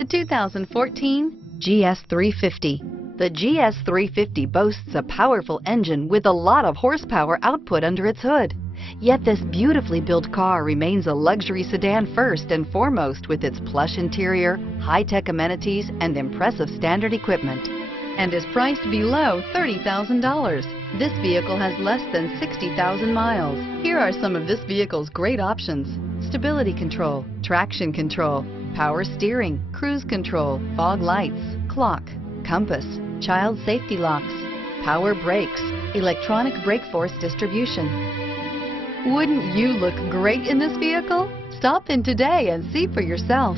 The 2014 GS350. The GS350 boasts a powerful engine with a lot of horsepower output under its hood. Yet this beautifully built car remains a luxury sedan first and foremost with its plush interior, high-tech amenities, and impressive standard equipment, and is priced below $30,000. This vehicle has less than 60,000 miles. Here are some of this vehicle's great options: stability control, traction control, power steering, cruise control, fog lights, clock, compass, child safety locks, power brakes, electronic brake force distribution. Wouldn't you look great in this vehicle? Stop in today and see for yourself.